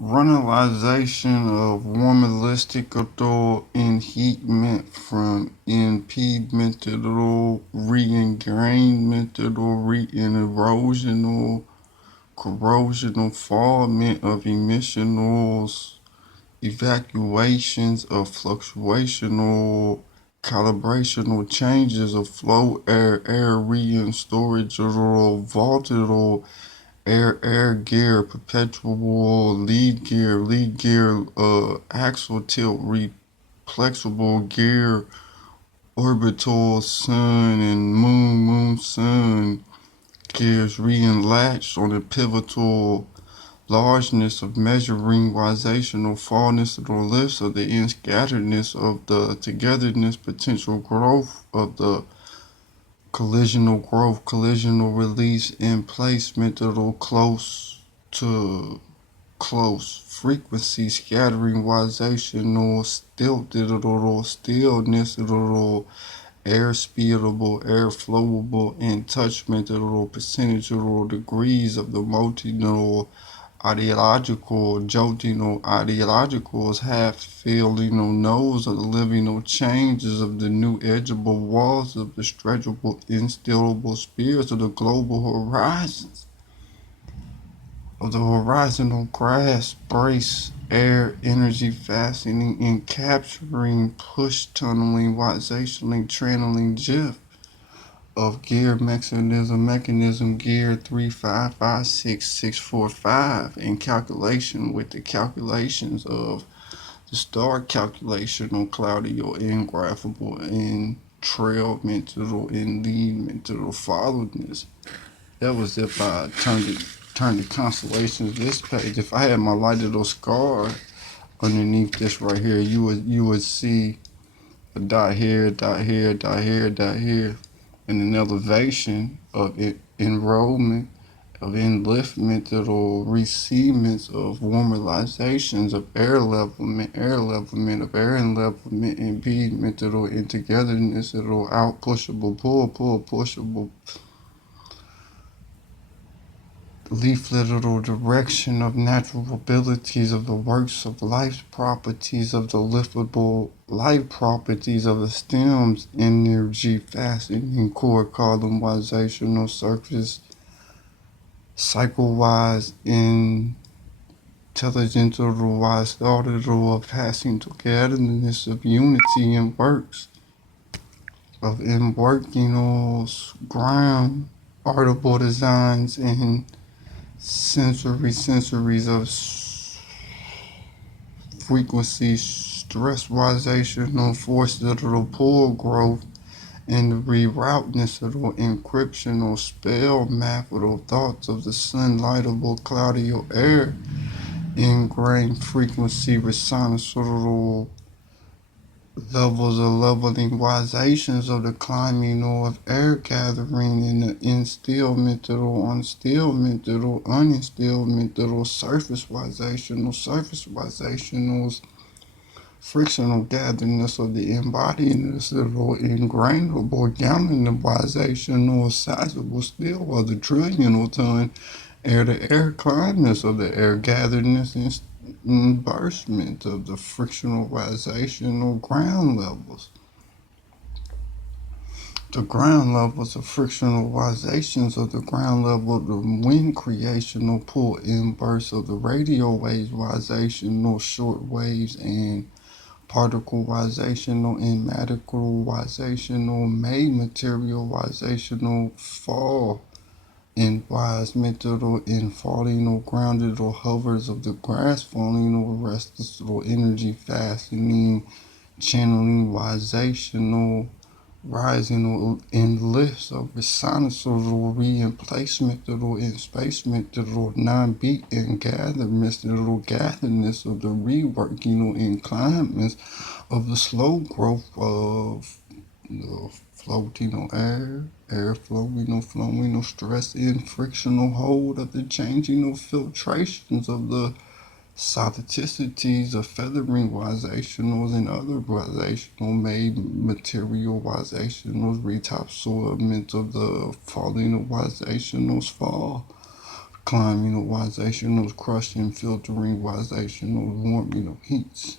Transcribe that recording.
Runalization of warmalistic enheatment from impedmental reingrainmental re-erosional corrosional fallment of emissionals evacuations of fluctuational calibrational changes of flow air storage volatile air gear perpetual lead gear axle tilt flexible gear orbital sun and moon sun gears re-enlatched on the pivotal largeness of measuring risational fallness of the lifts of the end scatteredness of the togetherness potential growth of the collisional release and placement of the close to close frequency scattering risational stilted or stillness air speedable, air flowable, and touchment percentage degrees of the multi ideological, jolting ideologicals, half feeling nose of the living changes of the new edgeable walls of the stretchable, instillable spheres of the global horizons, of the horizontal grasp, brace, air, energy fastening, and capturing, push tunneling, risationally, channeling, jiff of gear mechanism gear 3556645 in calculation with the calculations of the star calculation on cloudy or ingraphable and trail mental and lead mental followedness. That was if I turned the constellations this page. If I had my light little scar underneath this right here, you would see a dot here, dot here, dot here, dot here, and an elevation of enrollment, of enliftment, or receivements of warmalizations of air levelment of air enlevelment, impediment, or in togetherness, or out pushable, pushable, leaflet or direction of natural abilities of the works of life properties of the liftable life properties of the stems energy fastening core columnizational surface cycle wise intelligent or wise thought or passing togetherness of unity and works of in working or ground artable designs and sensories of frequency stressorizational forces that'll pull growth and the rerouteness of encryption or spell map or thoughts of the sunlightable cloudy or air ingrained frequency resonance or levels of leveling risations of the climbing or of air gathering in the instillment or unstillment or uninstillment or surface risational frictional gatherness of the embodiness or ingrainable galvanization or sizable still of the trillional ton air to air climbness of the air gatherness and burstment of the frictionalizational ground levels. The ground levels of frictionalizations of the ground level of the wind creational pull inverse of the radio waves risational short waves and particleizational and materializational made materializational fall in wise mental in falling or grounded or hovers of the grass falling or restless or energy fastening channeling wisational rising or in lifts of resonance or re-emplacement or in spacement or non-beat and gatherment or gatherness of the reworking or inclinements of the slow growth of the floating on air flowing or stress in frictional hold of the changing of filtrations of the solidicities of feathering risationals and other risational made material risationals retopsoilment of the falling of risationals fall climbing of crushing, filtering, warming heats.